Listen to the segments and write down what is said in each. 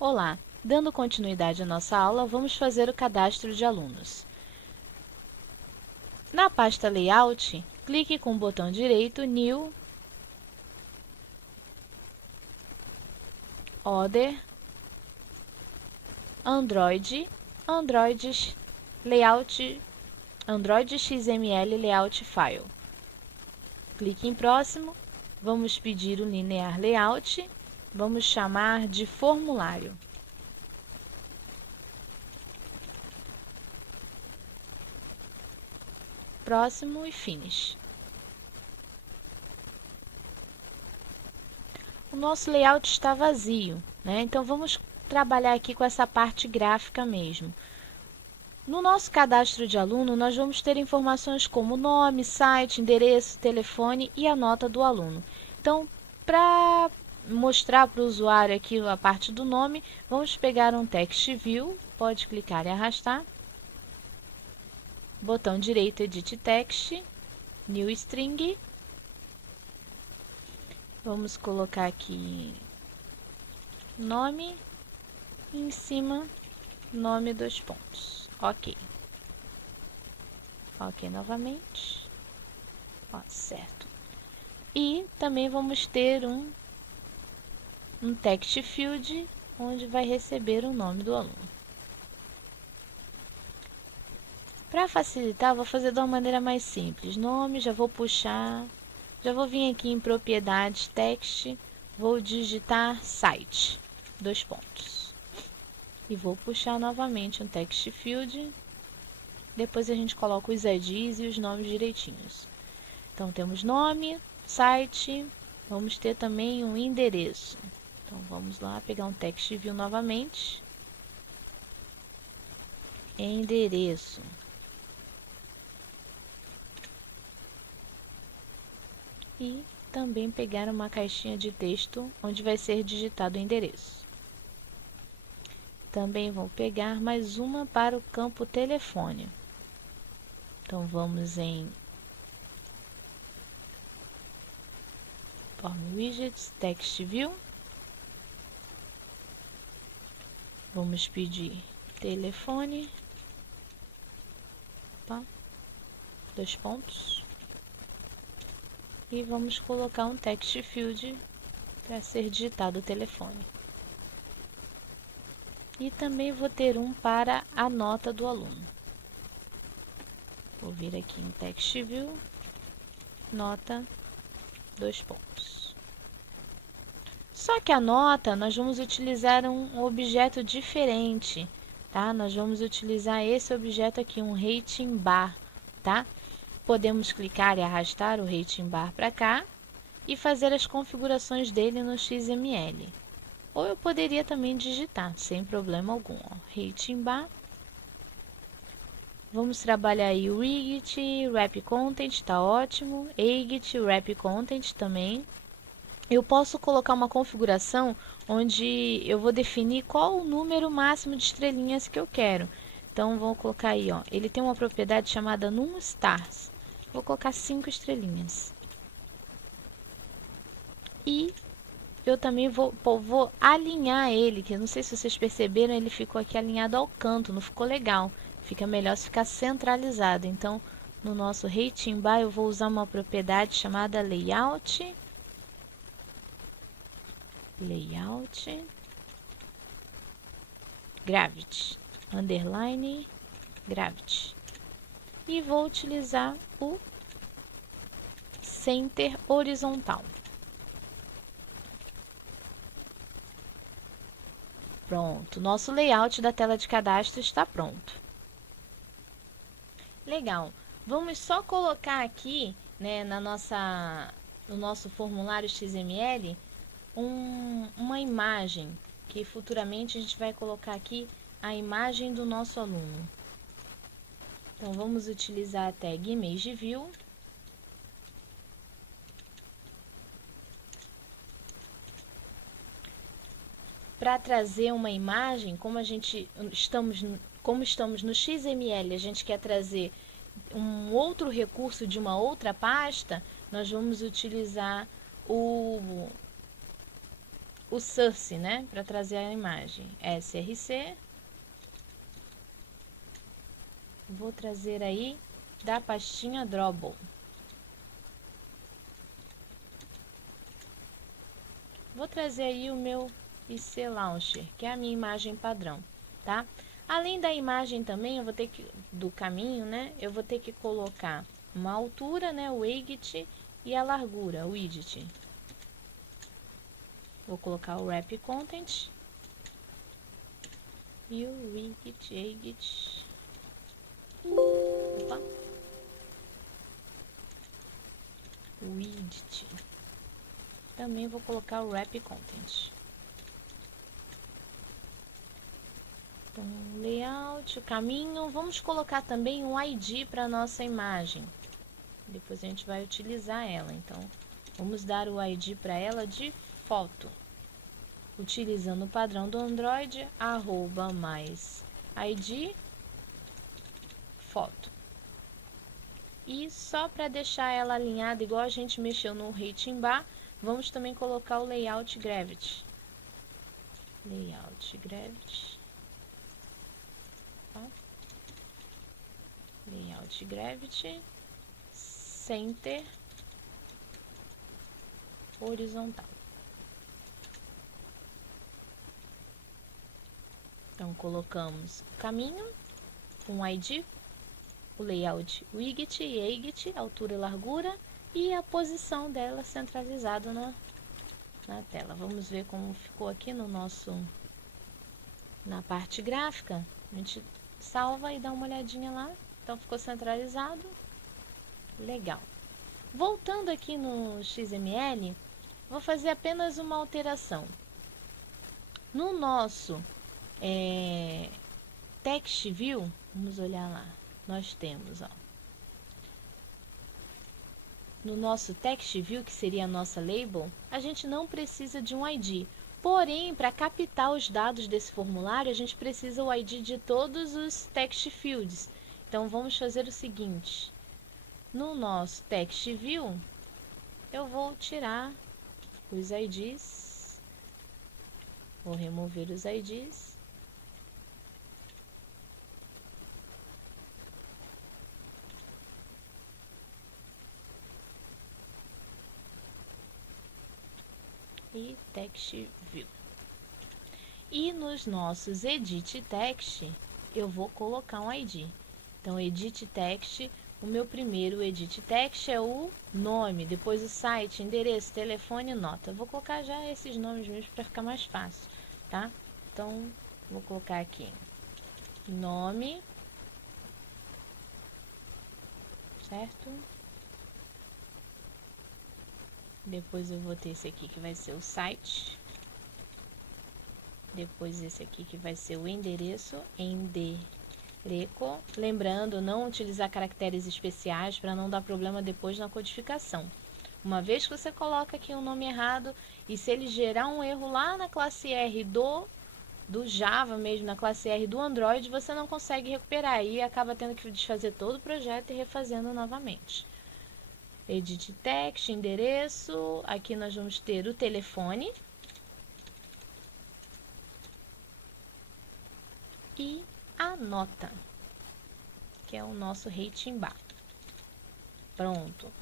Olá, dando continuidade à nossa aula, vamos fazer o cadastro de alunos. Na pasta Layout, clique com o botão direito New, Other, Android, Layout, Android XML Layout File. Clique em Próximo, vamos pedir o Linear Layout, vamos chamar de Formulário. Próximo e Finish. O nosso layout está vazio, né? Então vamos trabalhar aqui com essa parte gráfica mesmo. No nosso cadastro de aluno, nós vamos ter informações como nome, site, endereço, telefone e a nota do aluno. Então, para mostrar para o usuário aqui a parte do nome, vamos pegar um text view, pode clicar e arrastar. Botão direito Edit Text, New String. Vamos colocar aqui nome e em cima nome 2 pontos. Ok. Ok novamente. Ó, certo. E também vamos ter um text field onde vai receber o nome do aluno. Para facilitar, vou fazer de uma maneira mais simples. Nome, já vou puxar, já vou vir aqui em propriedades, text, vou digitar site, 2 pontos. E vou puxar novamente um text field. Depois a gente coloca os IDs e os nomes direitinhos. Então temos nome, site, vamos ter também um endereço. Então vamos lá pegar um text view novamente. Endereço. E também pegar uma caixinha de texto onde vai ser digitado o endereço. Também vou pegar mais uma para o campo telefone. Então vamos em Form Widgets, Text View. Vamos pedir telefone. Opa, 2 pontos. E vamos colocar um text field para ser digitado o telefone. E também vou ter um para a nota do aluno. Vou vir aqui em Text View, nota, 2 pontos. Só que a nota, nós vamos utilizar um objeto diferente, tá? Nós vamos utilizar esse objeto aqui, um rating bar, tá? Podemos clicar e arrastar o rating bar para cá e fazer as configurações dele no XML. Ou eu poderia também digitar, sem problema algum. Ó, rating bar. Vamos trabalhar aí o Widget, Wrap Content, está ótimo. Exit, Wrap Content também. Eu posso colocar uma configuração onde eu vou definir qual o número máximo de estrelinhas que eu quero. Então, vou colocar aí, ó, ele tem uma propriedade chamada NumStars. Vou colocar 5 estrelinhas. E eu também vou alinhar ele, que eu não sei se vocês perceberam, ele ficou aqui alinhado ao canto, não ficou legal. Fica melhor se ficar centralizado. Então, no nosso rating bar, eu vou usar uma propriedade chamada Layout. Gravity. Underline Gravity. E vou utilizar o Center horizontal. Pronto, nosso layout da tela de cadastro está pronto. Legal, vamos só colocar aqui, né, no nosso formulário XML, uma imagem, que futuramente a gente vai colocar aqui a imagem do nosso aluno. Então, vamos utilizar a tag ImageView. Para trazer uma imagem, como estamos no XML, a gente quer trazer um outro recurso de uma outra pasta, nós vamos utilizar o o source, né, para trazer a imagem. src. Vou trazer aí da pastinha Drawable. Vou trazer aí o meu IC Launcher, que é a minha imagem padrão, tá? Além da imagem também, eu vou ter que, do caminho, né? Eu vou ter que colocar uma altura, né? O widget e a largura, o widget. Vou colocar o wrap content e o widget. Opa. Widget. Também vou colocar o wrap content. Então, layout, o caminho. Vamos colocar também um ID para nossa imagem. Depois a gente vai utilizar ela. Então, vamos dar o ID para ela de foto. Utilizando o padrão do Android, @mais ID foto. E só para deixar ela alinhada, igual a gente mexeu no Rating Bar, vamos também colocar o Layout Gravity. Layout Gravity. Tá? Layout Gravity. Center. Horizontal. Então, colocamos o caminho, um ID, o layout widget e edit, altura e largura, e a posição dela centralizado na tela. Vamos ver como ficou aqui no nosso, na parte gráfica. A gente salva e dá uma olhadinha lá. Então, ficou centralizado. Legal. Voltando aqui no XML, vou fazer apenas uma alteração. No nosso Text View, vamos olhar lá, nós temos, ó, no nosso Text View, que seria a nossa label, a gente não precisa de um ID. Porém, para captar os dados desse formulário, a gente precisa o ID de todos os text fields. Então, vamos fazer o seguinte. No nosso Text View, eu vou tirar os IDs. Vou remover os IDs. E Text View. E nos nossos Edit Text, eu vou colocar um ID. Então, Edit Text, o meu primeiro Edit Text é o nome, depois o site, endereço, telefone e nota. Eu vou colocar já esses nomes mesmo para ficar mais fácil, tá? Então, vou colocar aqui nome, certo? Depois eu vou ter esse aqui que vai ser o site. Depois esse aqui que vai ser o endereço, endereco. Lembrando, não utilizar caracteres especiais para não dar problema depois na codificação. Uma vez que você coloca aqui um nome errado, e se ele gerar um erro lá na classe R do Java mesmo, na classe R do Android, você não consegue recuperar e acaba tendo que desfazer todo o projeto e refazendo novamente. Edit Text, endereço, aqui nós vamos ter o telefone e a nota, que é o nosso Rating Bar. Pronto.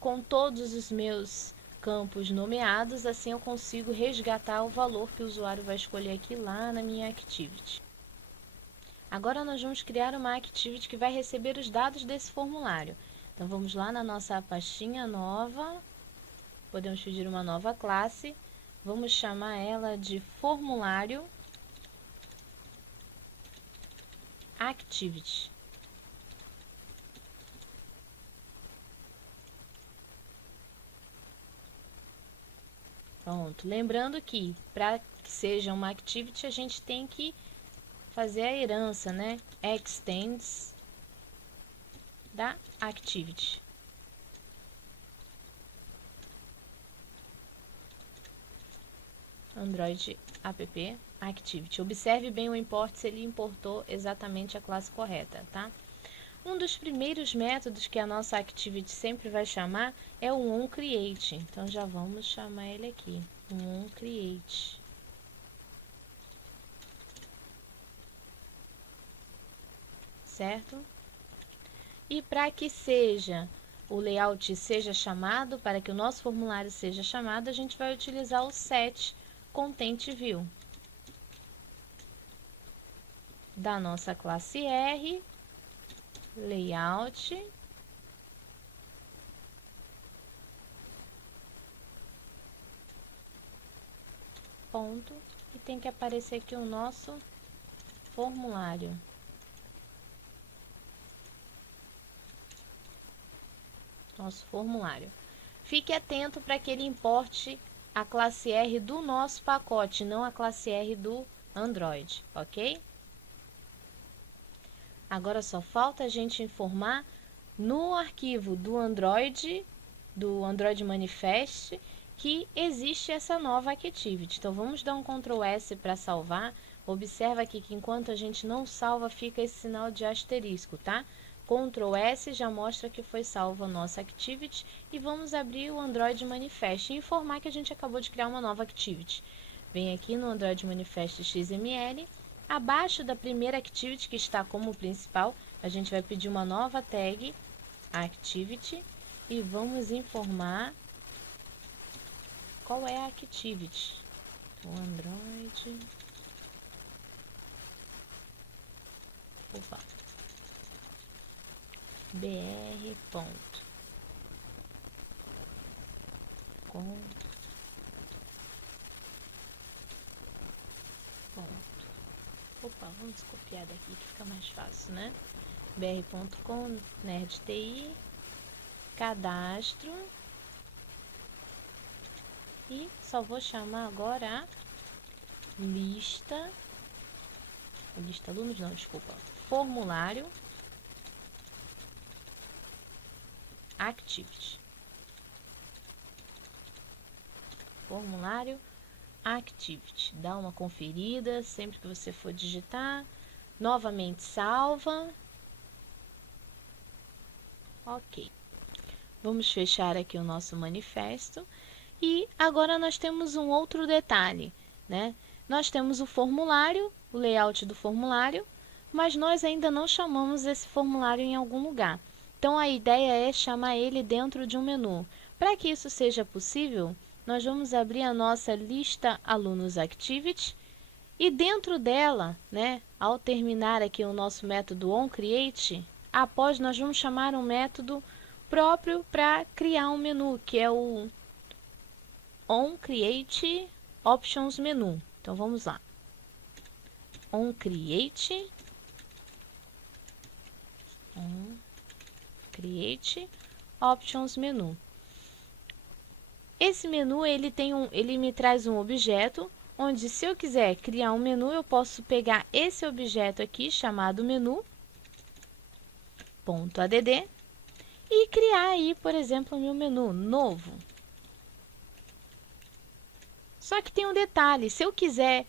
Com todos os meus campos nomeados, assim eu consigo resgatar o valor que o usuário vai escolher aqui lá na minha Activity. Agora nós vamos criar uma Activity que vai receber os dados desse formulário. Então, vamos lá na nossa pastinha nova, podemos pedir uma nova classe, vamos chamar ela de formulário Activity. Pronto, lembrando que para que seja uma Activity, a gente tem que fazer a herança, né? Extends da Activity. Android app Activity. Observe bem o import se ele importou exatamente a classe correta, tá? Um dos primeiros métodos que a nossa Activity sempre vai chamar é o onCreate. Então, já vamos chamar ele aqui. um onCreate. Certo? E para que o layout seja chamado, para que o nosso formulário seja chamado, a gente vai utilizar o set Content View da nossa classe R, layout, ponto, e tem que aparecer aqui o nosso formulário. Nosso formulário. Fique atento para que ele importe a classe R do nosso pacote, não a classe R do Android, ok? Agora só falta a gente informar no arquivo do Android Manifest, que existe essa nova Activity. Então vamos dar um Ctrl S para salvar. Observa aqui que enquanto a gente não salva, fica esse sinal de asterisco, tá? Ctrl S já mostra que foi salva a nossa Activity e vamos abrir o Android Manifest e informar que a gente acabou de criar uma nova Activity. Vem aqui no Android Manifest XML, abaixo da primeira Activity que está como principal, a gente vai pedir uma nova tag Activity e vamos informar qual é a Activity. O Android. Opa. br. Com. Opa, vamos copiar daqui que fica mais fácil, né? br.com, nerdti, cadastro. E só vou chamar agora a lista alunos não, desculpa, formulário Activity. Formulário Activity. Dá uma conferida sempre que você for digitar. Novamente salva. Ok. Vamos fechar aqui o nosso manifesto. E agora nós temos um outro detalhe, né? Nós temos o formulário, o layout do formulário, mas nós ainda não chamamos esse formulário em algum lugar. Então a ideia é chamar ele dentro de um menu. Para que isso seja possível, nós vamos abrir a nossa lista alunos Activity e dentro dela, né, ao terminar aqui o nosso método onCreate, após nós vamos chamar um método próprio para criar um menu, que é o onCreate Options Menu. Então vamos lá. onCreate Options Menu. Esse menu ele me traz um objeto onde, se eu quiser criar um menu, eu posso pegar esse objeto aqui chamado menu.add e criar aí, por exemplo, o meu menu novo. Só que tem um detalhe, se eu quiser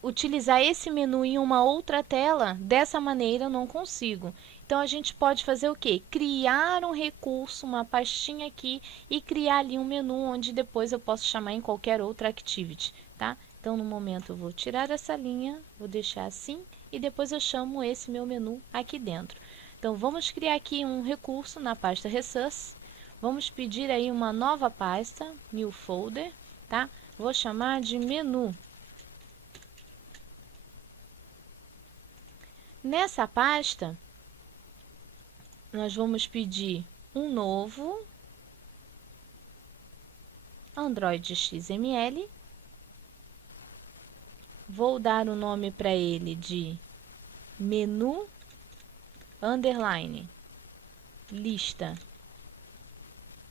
utilizar esse menu em uma outra tela, dessa maneira eu não consigo. Então a gente pode fazer o quê? Criar um recurso, uma pastinha aqui e criar ali um menu onde depois eu posso chamar em qualquer outra activity, tá? Então no momento eu vou tirar essa linha, vou deixar assim e depois eu chamo esse meu menu aqui dentro. Então vamos criar aqui um recurso na pasta Resource, vamos pedir aí uma nova pasta, New Folder, tá? Vou chamar de menu. Nessa pasta, nós vamos pedir um novo Android XML. Vou dar o nome para ele de menu underline lista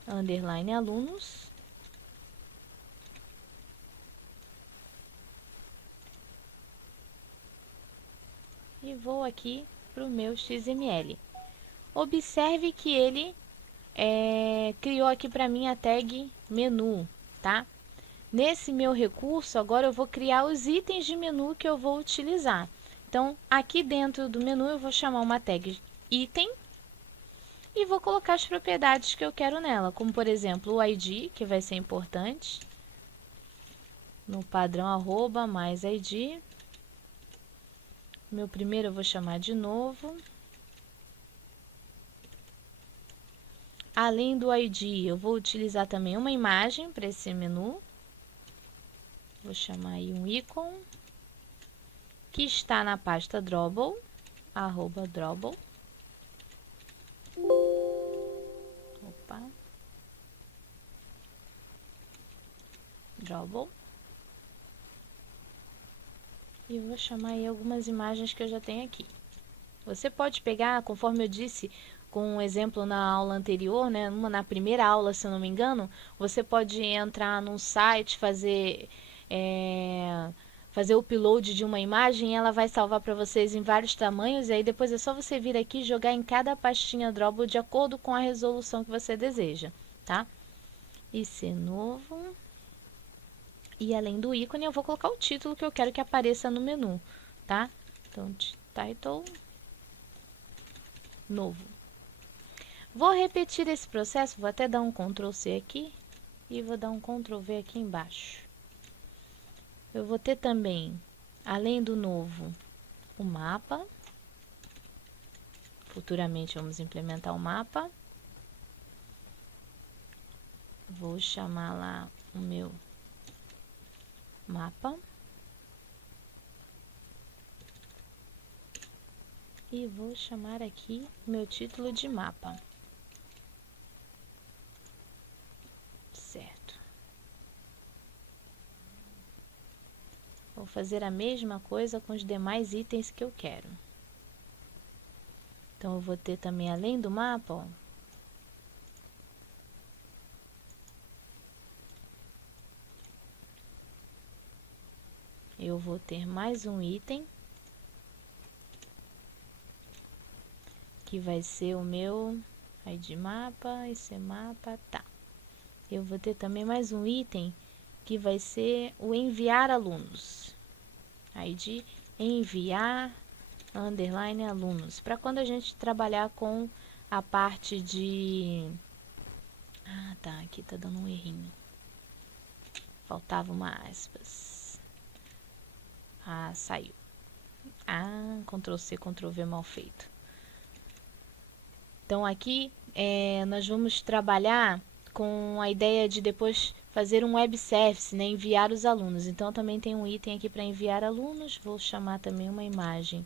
underline alunos. E vou aqui para o meu XML. Observe que ele criou aqui para mim a tag menu, tá? Nesse meu recurso, agora eu vou criar os itens de menu que eu vou utilizar. Então, aqui dentro do menu eu vou chamar uma tag item e vou colocar as propriedades que eu quero nela, como por exemplo o ID, que vai ser importante, no padrão arroba mais ID. Meu primeiro eu vou chamar de novo. Além do ID, eu vou utilizar também uma imagem para esse menu. Vou chamar aí um ícone, que está na pasta Drawable, arroba Drawable. Opa. Drawable. E vou chamar aí algumas imagens que eu já tenho aqui. Você pode pegar, conforme eu disse, com um exemplo na aula anterior, né, na primeira aula, se eu não me engano, você pode entrar num site, fazer o upload de uma imagem e ela vai salvar para vocês em vários tamanhos, e aí depois é só você vir aqui e jogar em cada pastinha Drawable de acordo com a resolução que você deseja, tá? IC novo. E além do ícone, eu vou colocar o título que eu quero que apareça no menu, tá? Então, title novo. Vou repetir esse processo, vou até dar um Ctrl C aqui e vou dar um Ctrl V aqui embaixo. Eu vou ter também, além do novo, o mapa. Futuramente vamos implementar o mapa. Vou chamar lá o meu mapa. E vou chamar aqui meu título de mapa. Certo. Vou fazer a mesma coisa com os demais itens que eu quero. Então, eu vou ter também, além do mapa, ó, eu vou ter mais um item, que vai ser o meu ID mapa, esse mapa, tá. Eu vou ter também mais um item, que vai ser o enviar alunos. ID enviar, underline alunos. Para quando a gente trabalhar com a parte de... Ah, tá, aqui tá dando um errinho. Faltava uma aspas. Ah, saiu. Ah, Ctrl C, Ctrl V mal feito. Então, aqui nós vamos trabalhar com a ideia de depois fazer um web service, né, enviar os alunos. Então, também tem um item aqui para enviar alunos. Vou chamar também uma imagem.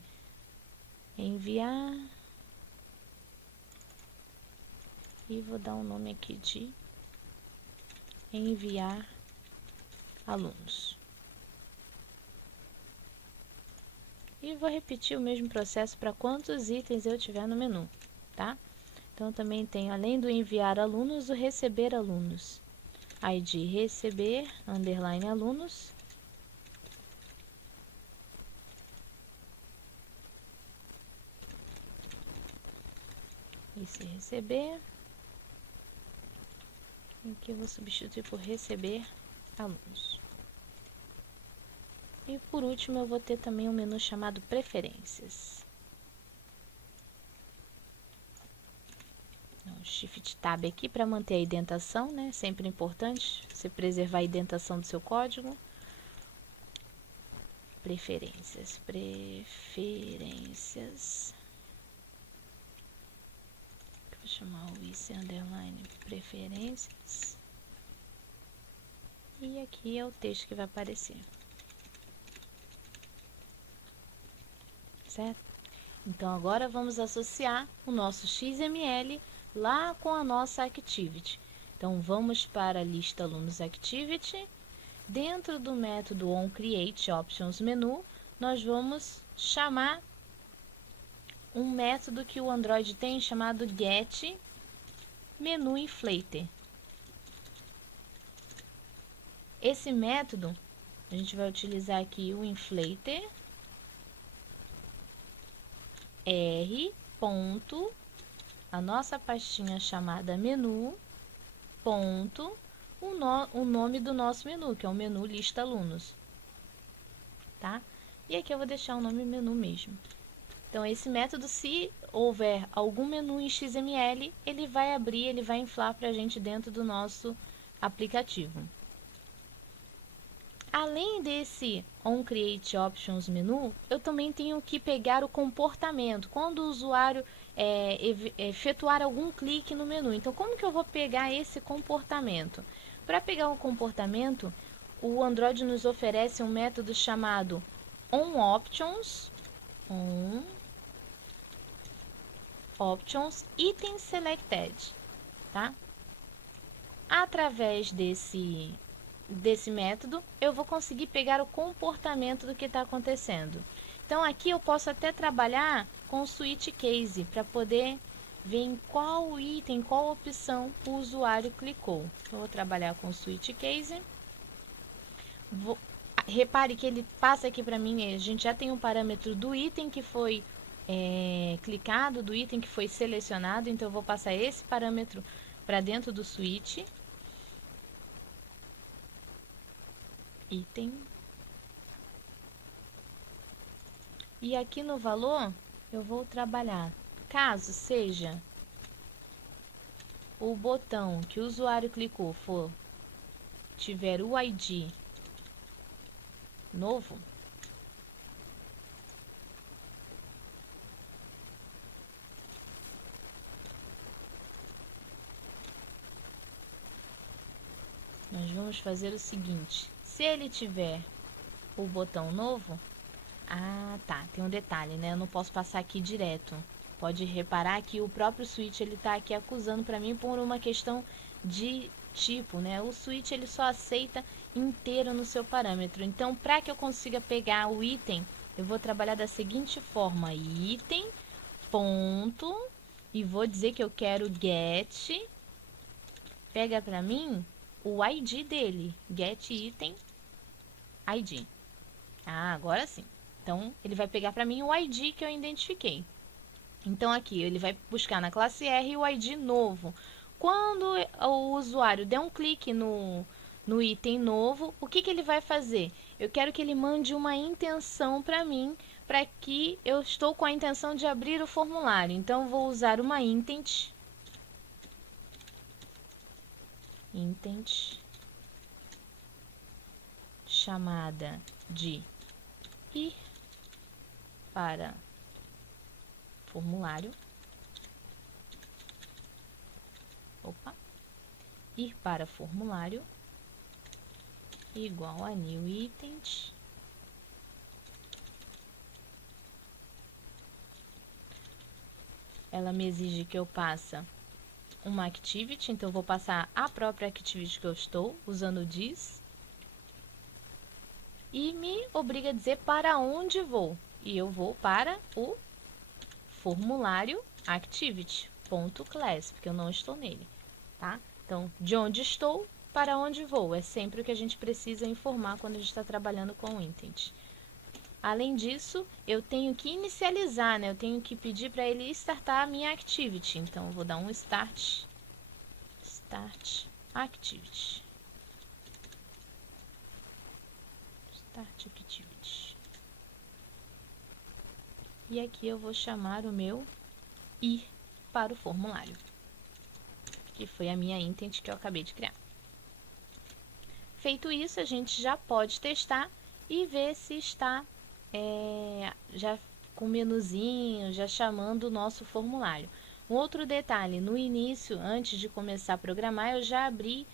Enviar. E vou dar um nome aqui de enviar alunos. E vou repetir o mesmo processo para quantos itens eu tiver no menu, tá? Então, também tenho, além do enviar alunos, o receber alunos. ID receber, underline alunos. Esse receber. Aqui eu vou substituir por receber alunos. E por último, eu vou ter também um menu chamado preferências. Shift Tab aqui para manter a indentação, né? Sempre importante você preservar a indentação do seu código. Preferências. Vou chamar o IC underline preferências. E aqui é o texto que vai aparecer. Certo? Então, agora vamos associar o nosso XML lá com a nossa Activity. Então, vamos para a lista alunos Activity. Dentro do método onCreateOptionsMenu, nós vamos chamar um método que o Android tem chamado getMenuInflater. Esse método, a gente vai utilizar aqui o inflater r. A nossa pastinha chamada menu, ponto, o nome do nosso menu, que é o menu lista alunos, tá? E aqui eu vou deixar o nome menu mesmo. Então, esse método, se houver algum menu em XML, ele vai abrir, ele vai inflar para a gente dentro do nosso aplicativo. Além desse onCreate Options menu, eu também tenho que pegar o comportamento, quando o usuário efetuar algum clique no menu. Então, como que eu vou pegar esse comportamento? Para pegar o comportamento, o Android nos oferece um método chamado onOptions, item selected, tá? Através desse método, eu vou conseguir pegar o comportamento do que está acontecendo. Então, aqui eu posso até trabalhar com o switch case, para poder ver em qual item, qual opção o usuário clicou. Então, eu vou trabalhar com o switch case. Repare que ele passa aqui para mim, a gente já tem um parâmetro do item que foi clicado, do item que foi selecionado, então eu vou passar esse parâmetro para dentro do switch. Item. E aqui no valor, eu vou trabalhar, caso seja o botão que o usuário clicou tiver o ID novo, nós vamos fazer o seguinte: se ele tiver o botão novo, tem um detalhe, né? Eu não posso passar aqui direto. Pode reparar que o próprio switch ele tá aqui acusando para mim por uma questão de tipo, né? O switch ele só aceita inteiro no seu parâmetro. Então, para que eu consiga pegar o item, eu vou trabalhar da seguinte forma: item, ponto, e vou dizer que eu quero get, pega para mim o ID dele, get item ID. Agora sim. Então, ele vai pegar para mim o ID que eu identifiquei. Então, aqui, ele vai buscar na classe R o ID novo. Quando o usuário der um clique no item novo, o que ele vai fazer? Eu quero que ele mande uma intenção para mim, para que eu estou com a intenção de abrir o formulário. Então, vou usar uma intent chamada de ir para formulário. Ir para formulário igual a new intent ela me exige que eu passe uma activity, então eu vou passar a própria activity que eu estou usando o this, e me obriga a dizer para onde vou, e eu vou para o formulário activity.class, porque eu não estou nele, tá? Então, de onde estou para onde vou, é sempre o que a gente precisa informar quando a gente está trabalhando com o intent. Além disso, eu tenho que inicializar, né? Eu tenho que pedir para ele startar a minha activity. Então, eu vou dar um start activity. Start activity. E aqui eu vou chamar o meu ir para o formulário, que foi a minha intent que eu acabei de criar. Feito isso, a gente já pode testar e ver se está já com o menuzinho, já chamando o nosso formulário. Um outro detalhe, no início, antes de começar a programar, eu já abri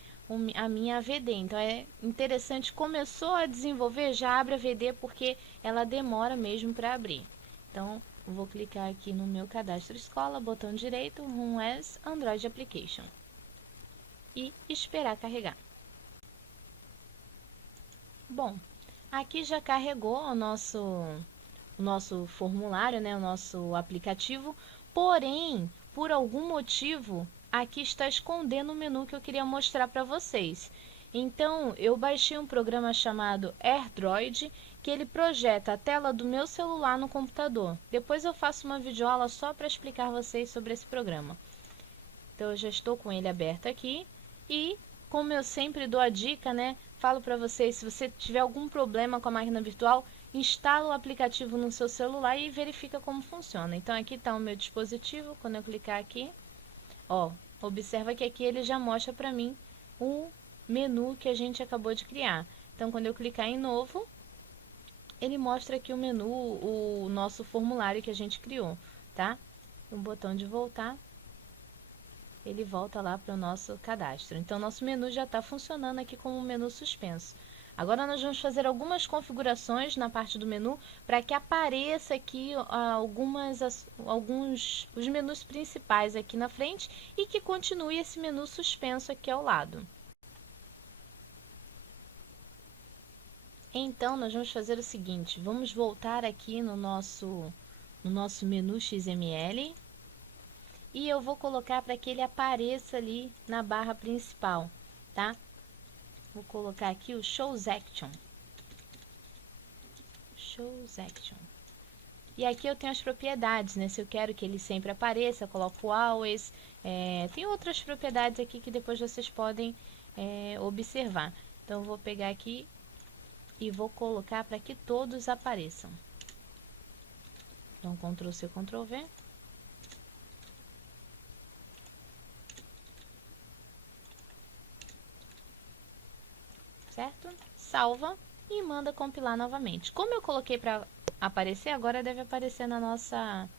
a minha AVD. Então, é interessante, começou a desenvolver, já abre a AVD, porque ela demora mesmo para abrir. Então, eu vou clicar aqui no meu cadastro escola, botão direito, Run as Android Application. E esperar carregar. Bom, aqui já carregou o nosso formulário, né, o nosso aplicativo, porém, por algum motivo, aqui está escondendo o menu que eu queria mostrar para vocês. Então, eu baixei um programa chamado AirDroid, que ele projeta a tela do meu celular no computador. Depois eu faço uma videoaula só para explicar a vocês sobre esse programa. Então, eu já estou com ele aberto aqui e, como eu sempre dou a dica, né, falo para vocês, se você tiver algum problema com a máquina virtual, instala o aplicativo no seu celular e verifica como funciona. Então, aqui está o meu dispositivo. Quando eu clicar aqui, observa que aqui ele já mostra para mim o menu que a gente acabou de criar. Então, quando eu clicar em novo, ele mostra aqui o menu, o nosso formulário que a gente criou, tá? O botão de voltar, ele volta lá para o nosso cadastro. Então, nosso menu já está funcionando aqui como um menu suspenso. Agora, nós vamos fazer algumas configurações na parte do menu para que apareça aqui os menus principais aqui na frente e que continue esse menu suspenso aqui ao lado. Então, nós vamos fazer o seguinte, vamos voltar aqui no nosso menu XML e eu vou colocar para que ele apareça ali na barra principal, tá? Vou colocar aqui o Shows Action. Shows Action. E aqui eu tenho as propriedades, né? Se eu quero que ele sempre apareça, eu coloco Always. Tem outras propriedades aqui que depois vocês podem observar. Então, eu vou pegar aqui e vou colocar para que todos apareçam. Então, Ctrl C, Ctrl V. Certo? Salva e manda compilar novamente. Como eu coloquei para aparecer, agora deve aparecer na nossa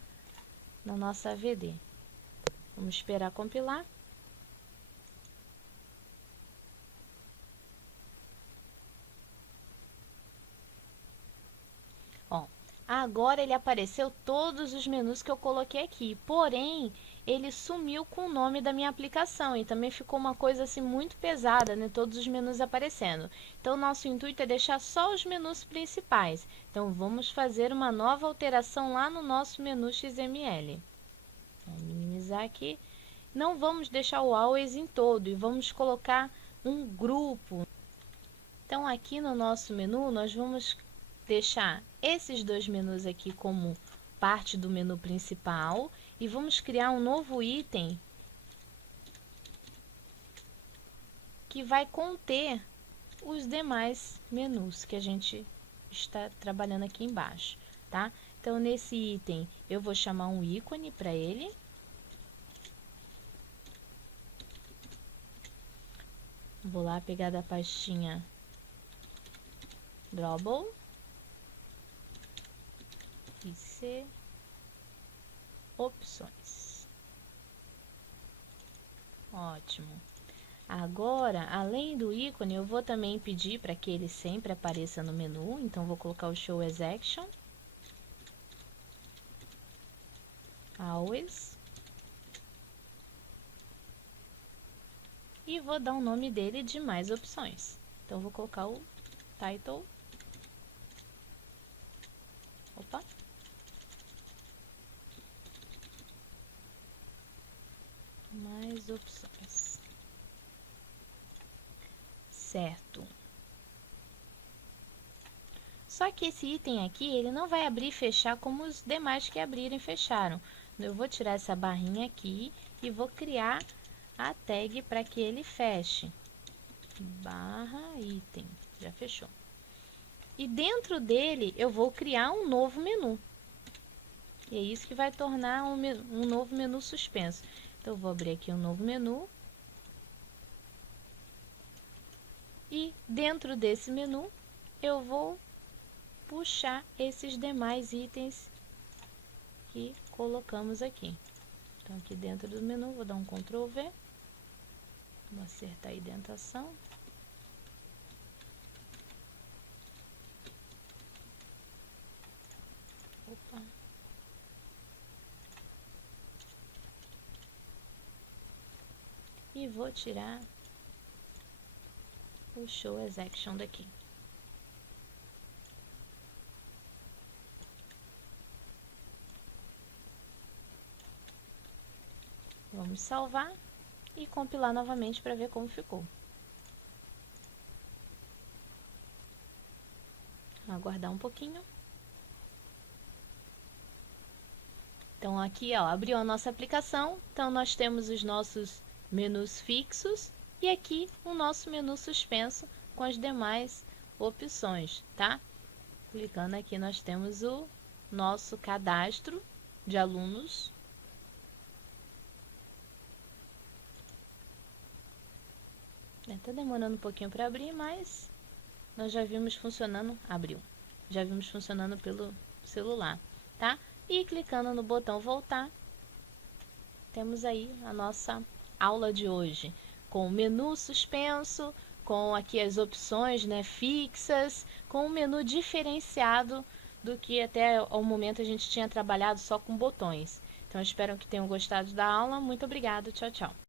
AVD. Vamos esperar compilar. Ó, agora ele apareceu todos os menus que eu coloquei aqui, porém ele sumiu com o nome da minha aplicação e também ficou uma coisa assim muito pesada, né? Todos os menus aparecendo. Então, nosso intuito é deixar só os menus principais. Então, vamos fazer uma nova alteração lá no nosso menu XML. Vou minimizar aqui. Não vamos deixar o Always em todo e vamos colocar um grupo. Então, aqui no nosso menu, nós vamos deixar esses dois menus aqui como parte do menu principal e vamos criar um novo item que vai conter os demais menus que a gente está trabalhando aqui embaixo, tá? Então, nesse item, eu vou chamar um ícone para ele. Vou lá pegar da pastinha Drawable. E C, opções. Ótimo. Agora, além do ícone, eu vou também pedir para que ele sempre apareça no menu. Então, vou colocar o Show as Action. Always. E vou dar o nome dele de mais opções. Então, vou colocar o Title. Opa. Mais opções. Certo. Só que esse item aqui, ele não vai abrir e fechar como os demais que abriram e fecharam. Eu vou tirar essa barrinha aqui e vou criar a tag para que ele feche. Barra item. Já fechou. E dentro dele, eu vou criar um novo menu. E é isso que vai tornar um novo menu suspenso. Então, eu vou abrir aqui um novo menu. E dentro desse menu, eu vou puxar esses demais itens que colocamos aqui. Então, aqui dentro do menu, vou dar um Ctrl V. Vou acertar a indentação. Opa. E vou tirar o Show as Action daqui. Vamos salvar e compilar novamente para ver como ficou. Aguardar um pouquinho. Então, aqui, ó, abriu a nossa aplicação. Então, nós temos os nossos menus fixos e aqui o nosso menu suspenso com as demais opções, tá? Clicando aqui, nós temos o nosso cadastro de alunos. Tá demorando um pouquinho para abrir, mas nós já vimos funcionando, abriu, já vimos funcionando pelo celular, tá? E clicando no botão voltar, temos aí a nossa aula de hoje, com o menu suspenso, com aqui as opções, né, fixas, com um menu diferenciado do que até o momento a gente tinha trabalhado só com botões. Então, espero que tenham gostado da aula. Muito obrigada. Tchau, tchau.